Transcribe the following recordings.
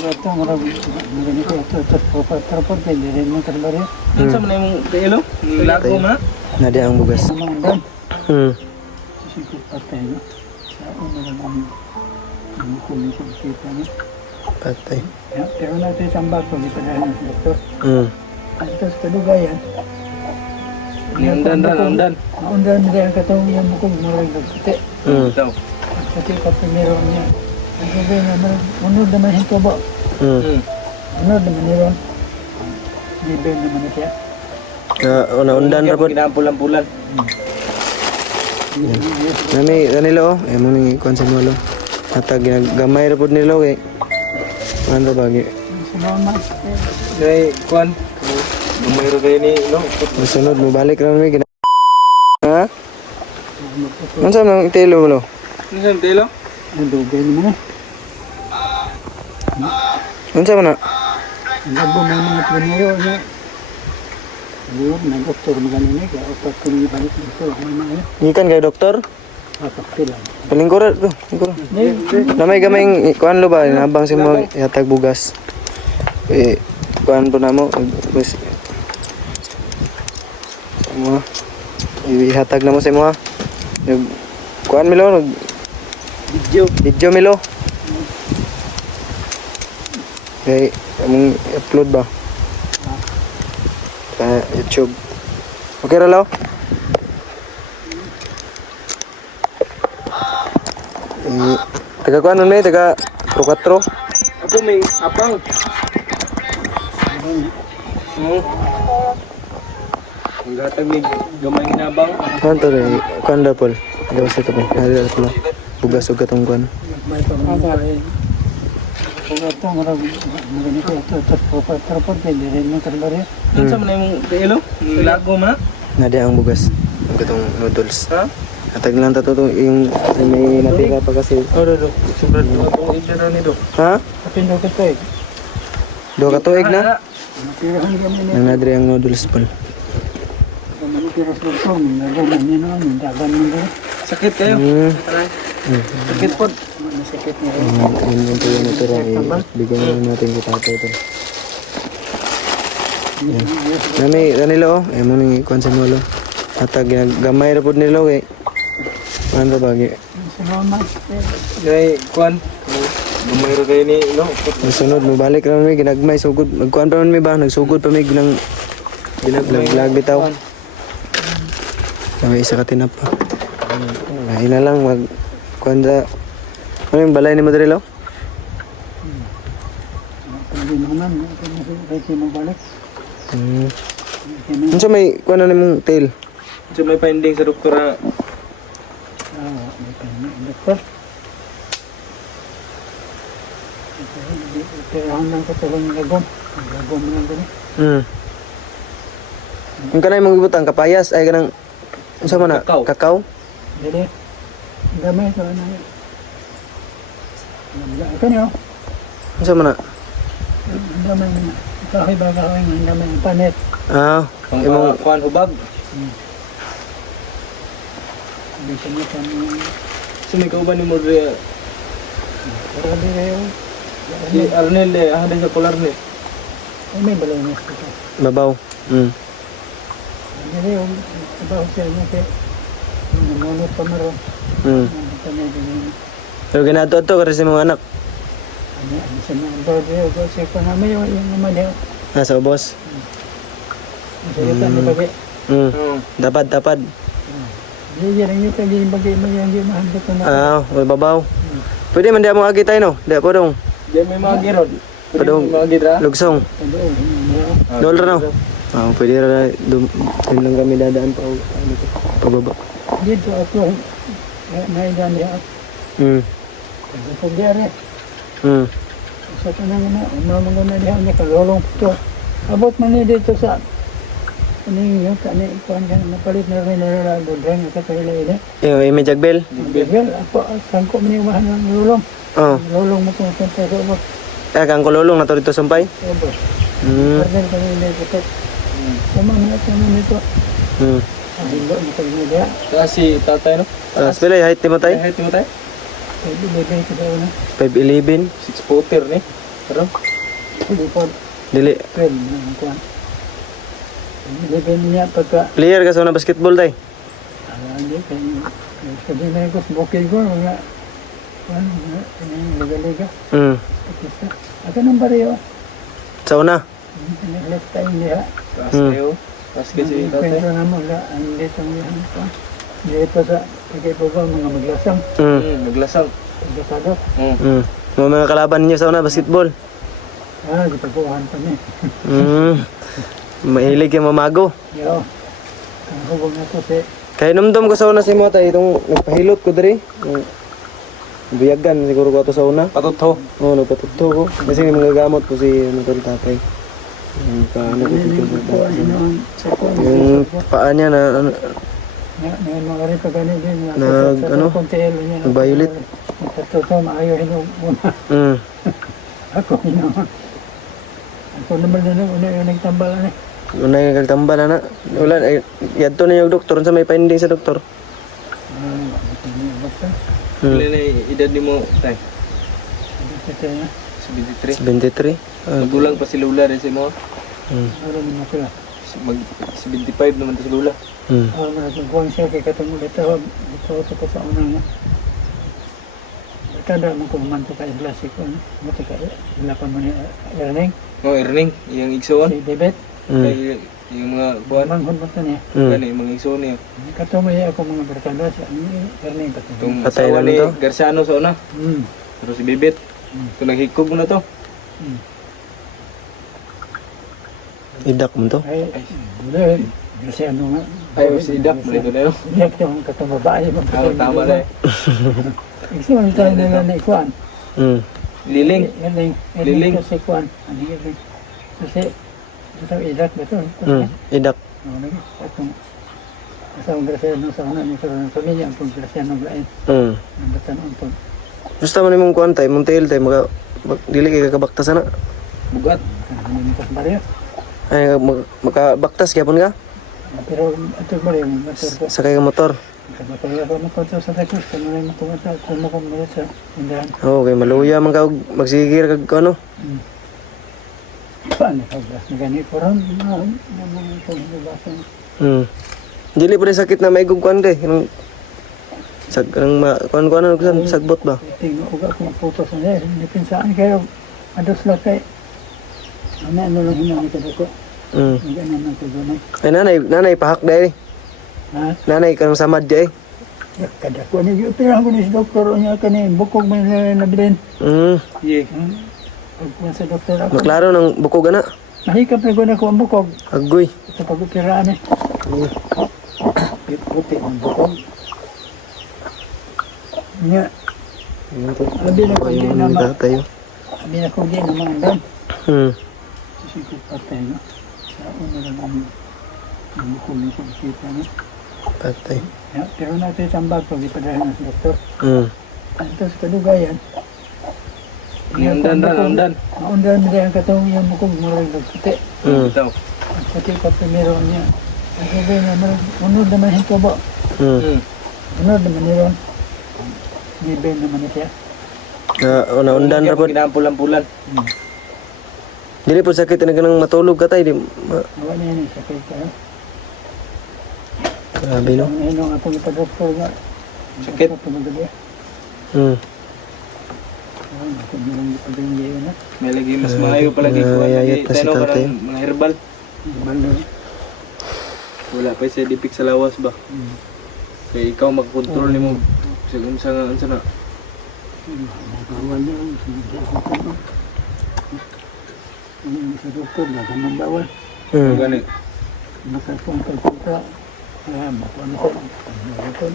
ito, marami ko ito, trapot, pwede rin mo trabaho. Sa mana yung telo? Lago na? Nadi ang bugas. Namandan, Hmm. sikot patay, no? Sa una lang ang mukuli ko kita, no? Patay. Pero natin sa bako, di pa dahil ng doktor. Hmm. Antas kadugayan. Undan. Undan nila ang katong yung mukong marag nagkate. Hmm. Ito. Kasi kapimero niya. Ang sabi na, unod naman yung tubo. Hmm. Unod naman niron. Bibel naman na siya. Una-undan ra pod. Kinapulan-pulan. Nilo, mo ni kuan sa molo. Hatag gamay ra pod nilo kay. Ano bagi? Salamat. Kay kuan. Gumayro kayo ni no. Sunod mo balik ra mi gina. Ha? Unsa nang telo mo lo? Ano sa telo? Ang dugay naman eh. Unsa man na? Ang labo may mga pinero niya. Ayun, may doktor mo ganun eh. Kaya upat ko nang ibalik dito. May mga yun. Gikan kay doktor? Papakti lang. Palingkura to, lingkura. Namay gamay kuan lo ba nabang si mo hatag bugas. Kuan po namo bus. Mo. Ihatag na mo sa mo. Kuan milo nag video milo. Okay, among upload ba? Sa YouTube. Okay ra law? Taga kuan nun may taga 4. Ako may apang. Ang gatag ni gamay ginabang. Kuan to rin, kuan da pol. Daw sa to pol. Nalala pala. Bugas og katong kuan. May pamangkin. Kung ito, marami ko ito, trapot, pwede rin mo trabaho. Sa mana yung telo? Lago na? Nadi ang bugas. Ang katong noodles. Ha? Atag lang tato to yung may natira pa kasi. Do. Sobrang itong idara ni do. Ha? Kapindo ka ito eh. Do ka tuig na? Matirahan kami niya. Nang nadri ang noodles pol. Kung manitiras ng song, nagaman niya noon, dagan mo doon. Sakit kayo? Sakit po. Masakit niya rin. Yun po yung natira. Bigyan na natin kita ito. Nami, Danilo, mo ni kuan sa molo. Hatag gamay ra pod nilo kay. Ano bagi? Salamat. Kay kuan. Gumayro kayo ni no. Sunod mo balik ra mi ginagmay sugod. Magkuan pa man mi ba nagsugod pa mi ginang ginaglag bitaw. May isa ka tinap pa. Ay na lang mag kuan sa ano yung balay ni Madrilo? Hindi naman, kasi magbalik. Unsa may kuan na nimong tail? So may finding sa doktora. Doktor. Tirahan lang ko talagang lagom. Lagom lang ko. Ang kanay mong ibutang kapayas ay kanang unsa man na? Kakao. Kakao? Dili. Gamay ko na. Ito niyo. Unsa man na? Gamay na. Kahoy ba kahoy ng gamay ng panet. Imong Kuan hubag. Bisa niyo kami. Sumikaw ba ni Mordre? Pero di kayo. Si Arnel ada sa polar ni. May balay na ito. babaw. Hindi yung trabaho siya niya kaya namunod pa maroon. Pero ginato-ato ka rin sa mga anak. Ano siya na ang dode o siya pa namin yung naman yun. Sa ubos. Masalita ni bagay. Tapad. Hindi yan yung tagi bagay mo yan yung mahal ko na. May babaw. Pwede man di mo agi tayo no? Di po dong. Di may mga girod. Padong Mga gira. lugsong. Dollar no? Pwede rin doon lang kami dadaan pa. Pababa. Dito ako naidan niya ako. Pag diyan sa tanang na, umamang na diyan niya kalolong to. Abot man niya dito sa Ani yung kani kuan kan napalit na rin na dodreng ka tayo ile. Yung may jagbel. Bigel apa sangko man yung bahan ng lulong. Lulong mo kung sa ko. Kang kululong na to dito sumpay. Obo. Pardon kami ile ko. Tama na nito. Hindi mo tayo niya. Kasi tatay no. Tapos pala height ni mo tay? Height mo tay? Bigay ko daw na. 5'11". 6 footer ni. Pero, Hindi po. Dili. Pwede na kuan. Ilipin niya pagka Player ka sa una basketball tay. hindi kayo. Sabi na ko, bukid ko, mga kuan, liga-liga. Aka ng bariyo. Sa una. Left time niya. taas kayo. Taas kasi Ang tatay. kwento na mo, ang dito niya. Hindi pa sa pagkaibabaw mga maglasang. Naglasang. Pagkasadot. Mga kalaban niyo sa una basketball. Di pagkuhan pa niya. Mahilig yung mamago. Yo. Ang hubog na to si Kaya numdum ko sa una si mo tay itong nagpahilot ko diri. Buyagan siguro ko ato sa una. Patutho. Oo, nagpatugto ko. Kasi mga gamot ko si ano to tatay. Yung paano ko dito sa tatay. Yung paa niya na ano, mga rin pa ganun din. nag-violet. Totoo, maayo hinug muna. Ako hinawa. Ako naman na una yung nagtambalan eh. Una yung kagtambal na. Wala, yadto na yung doktor. Sa may finding sa doktor. Ilan na edad ni mo, tay? Ito na. 73. 73. Magulang pa si Lula rin si mo. Meron naman sila. Mag 75 naman to si Lula. Nagkukuhan siya kay katong ulit ako. Ito ko sa unang niya. Kada mo kung man to kayo klasik ko. Mati kayo. Ilapan mo niya. Erning. Oh, Erning, yung igsoon. Si David. Kaya yung mga buwan. Manghon mo to niya. Gani, yung mga igsoon niya. Katumay ako mga barkada siya. Erning pati. Itong Patay asawa na ni to? Garciano sa una. Pero si Bibit. Ito naghikog mo na to. Idak mo to. Ay, hindi. Kasi ano nga. Ay, si Dak. Malito na yun. Iyak yung katong babae. Tama na eh. Gusto mo tayo nila na ikuan. Liling. Erning. Liling. Kasi ikuan. Ano yun? Kasi ito idak ba ito? Idak. Ano lagi? Atong asawang Graciano sa una ni Karoon ng pamilya ang pong Graciano lain. Ang batanon po. Gusto mo nimong kuan tay, mong tail tay, dili kay kakabaktas na. Bugat. Ano ni Kasbaryo? Ay makabaktas gyapon ka? Pero ito ba yung motor ko? Sakay ka motor. Kaya ako makonto sa Tacos. Kung may makumata, kung makumata sa tindahan. Oo, kay maluya man ka og magsigir kag ano. Paano ka ba? Ganit ko rin. Mga pagbabasan. Dili pa rin sakit na maigog kuan kay. Kanang kuan sagbot ba? Tingnan ko kung putos na yan. Hindi pinsaan kayo. Ados lang kay. Ano lang hinang ito ko. Ganun lang ko doon. Ay nanay pahak dai. Ha? Nanay kanang samad dai. Kada ko ni operahan ko ni si doktor niya kani bukog man nabilin. Yeah. Pag sa doktor ako. Maklaro nang bukog ana. Nahikap na ko na ko ang bukog. Agoy. Sa pag-operahan eh. Puti ang bukog. Nga. Abi na ko di na ma. Tayo. Abi na ko di na maandan. Kasi ko patay no. Sa una lang ang bukog na ko kita no. Patay. Ya, pero natin sa bag pag ipadahan ng doktor. Anto sa kadugayan. Undan. Undan mo din ang katong yung bukog murag nagputi. Ito. Ang puti pa primero niya. Ang sabi na murag unod naman hito ba? Unod naman niron. Niben naman siya. Undan ra pod. Kinampulan-pulan. Dili po sakit na ganang matulog ka tay di. Awa na yan sakit ka. Grabe no. Ang hinong akong ipa-doktor nga. Sakit. Tumagabi. Ako nilang ipag-ingay na. May lagi mas maayo palagi ko. Yayat pa si Tayo tatay. mga herbal. Balo. Wala pa siya dipik sa lawas ba? Kaya ikaw magkontrol ni mo. Sa na. Bawal na. Sa doktor, lagan ng bawal. Gani. Masakong pagpunta. Makuha na siya. Doktor.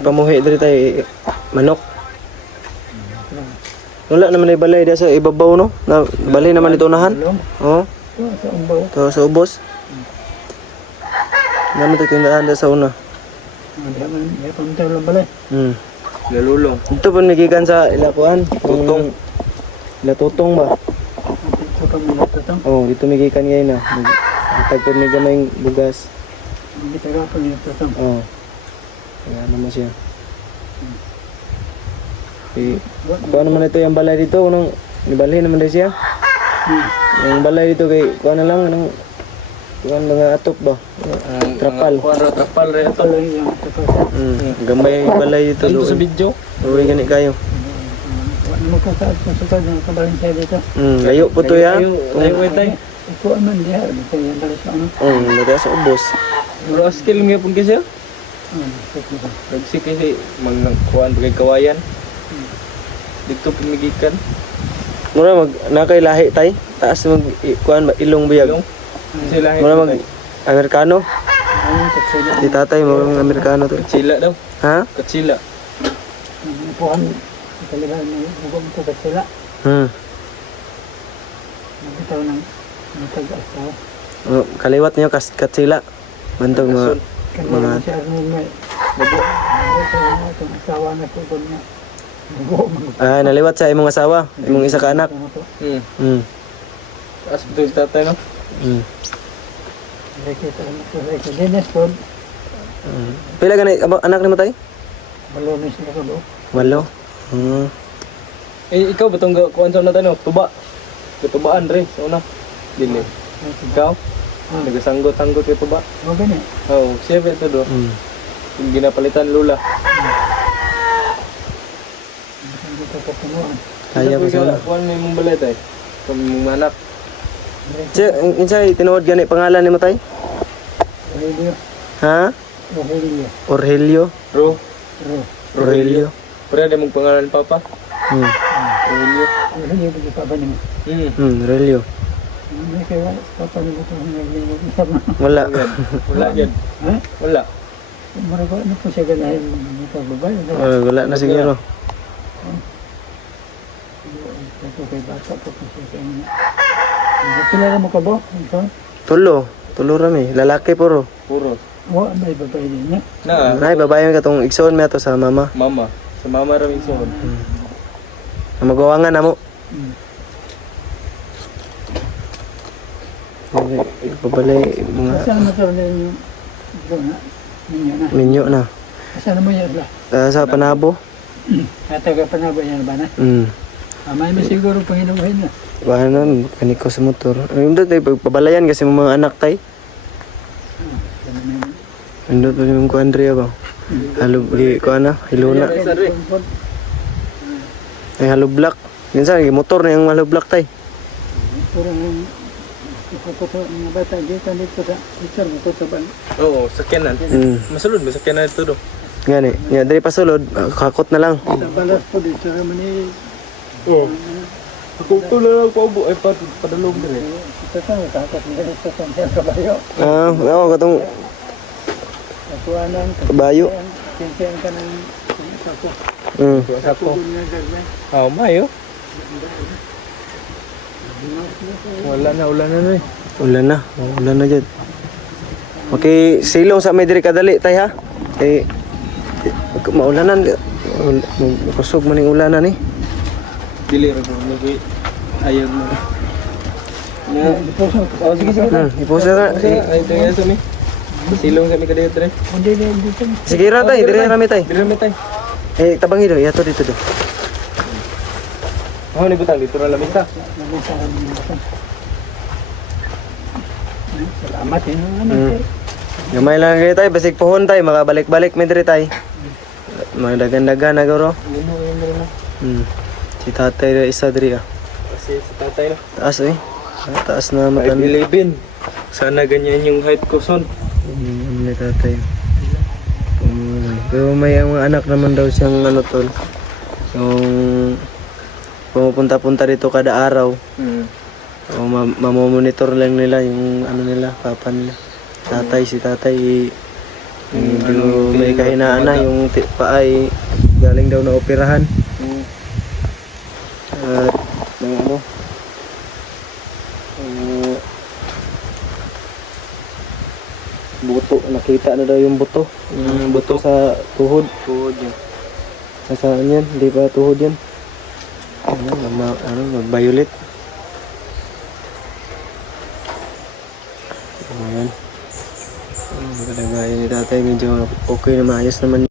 Pamuhi diri tay manok. Wala naman ay balay dia sa ibabaw no. Na balay naman ito unahan. Oo. Sa umbaw. To sa ubos. Naman ito tindahan dia sa una. May pamunta lang balay. Lalulong. Ito po nagikan sa ilapuan. Tutong. Ilatutong ba? Sa pamilya Oo, dito nagikan ngayon na. Tagpod may gamayng bugas. Hindi taga pa niya tatang. Oo. Kaya naman siya. Kuha naman ito yung balay dito. Unang nibalhin naman din siya. Yung balay dito kay kuha na lang. Anong kuha mga atop ba? Trapal. Trapal rin ito. Pala yung kapatid. Gamay yung balay dito. Ano sa video? Uwi ganit kayo. Ano magkakaat sa sukad ng kabaling tayo dito? Layo po to ya. Layo ko tayo. Ito aman diha. Ito yung balik sa ano. Mati sa ubos. Bro, skill nga po kasi. Sige ba? Nagsi kasi magkuhan kay kawayan. Dito pinigikan. Mura mag nakay lahi tay. Taas mag kuan ba ilong biyag. Sila Mura mag Amerikano. Ano katsila? Si tatay mo mga Amerikano to. Katsila daw. Ha? Katsila. Napuhan. Kalihan mo. Bugong ko katsila. Nabitaw ng tag-asaw. Kaliwat niyo katsila. Bantog mga Kanina siya rin may bugo. Itong asawa na po ko niya. Bugo. naliwat sa imong asawa, imong isa ka anak. As betul sa tatay no. Nakita ko na sa Dennis po. Pila gani anak nimo tay? Balonis na ko do. Walo. Ikaw batong kuan sa na tayo tuba. Ketubaan re sa una. Dili. Ikaw nagasanggot-sanggot kay tuba. O gani. Oh, siya ito do. Yung ginapalitan lula. Hindi ko pa punuan. Kaya pa sa kuan mo mong balet ay. Kung mong anak. Insay tinuod gani pangalan nimo tay? Rogelio. Ha? Rogelio. Orhelio. Ro. Orhelio. Pero ada mong pangalan papa. Rogelio. Rogelio bagi papa ni mo. Orhelio. Ano kaya papa ni mo ko nag-isap na. Wala. Wala yan. Ha? Wala. Mara ko ano po siya ganahin ni pagbabay. Wala na siguro. Ito kay bata po po siya kanya. Kilala mo ka ba? Tulo rami, lalaki puro. Puro. O, may babae din niya. Na, Nay babae man katong igsoon mi ato sa mama. mama. Sa mama rin soon. Magawangan namo. Babalay mga Saan mo ito na yung doon na? Ninyo na. minyo na. Saan mo yan ba? Sa Panabo. Nataga pa na ba yan ba na? May siguro Panginoon na. Ano, kaniko sa motor. Hindi tayo pagpabalayan kasi mga anak tay. Hindi pa naman ko Andrea ba? Halo, ko ana, hiluna. Ay halo black. Minsan motor na yung halo black tay. Puro ng ikukuto ng bata dito sa teacher mo sa ban. Oo, sakyanan. Masulod ba sakyanan ito do? Gani, nya diri pasulod, kakot na lang. Sa balas po dito sa mani. Oo. Ako ito lang po ay padalong din eh. Ito sa takot ng ganito sa kabayo. Oo, katong Kakuanan. kabayo. Kinsiyan ka ng sako. Sako. Doon nga gagawin. Ah, mayo. Wala na eh. Ulan na dyan. Okay, silong sa may diri kadali tay ha. Kay maulanan. Kusog man yung ulanan eh. Dili ra ko lagi. Ayaw mo. Oh, sige. Iposa na. Ay ito yan sa mi. Silong sa mi kadayot re. Hindi dito. Sige ra tay, diri rami tay. Dili mi tay. Tabangi do, yato dito do. Oh, ni butang dito ra lamita. Salamat yun. Gamay lang diri tay, basig pohon tay, makabalik-balik mi diri tay. Madagan-dagan na guro. Si tatay isa diri ah. Kasi si tatay na. Taas eh. Taas na matan. 5'11". Sana ganyan yung height ko son. Ni tatay. Pero may mga anak naman daw siyang ano tol. Yung pumupunta-punta dito kada araw. O mamomonitor lang nila yung ano nila, papa nila. Si tatay medyo may kahinaan na yung pa ay galing daw na operahan. At ng ano buto, nakita na daw yung buto. Buto sa tuhod. Tuhod yan. Nasaan yan? Hindi pa tuhod yan. Mag-violet. Ayan. Magandang ni tatay. Medyo okay na maayos naman.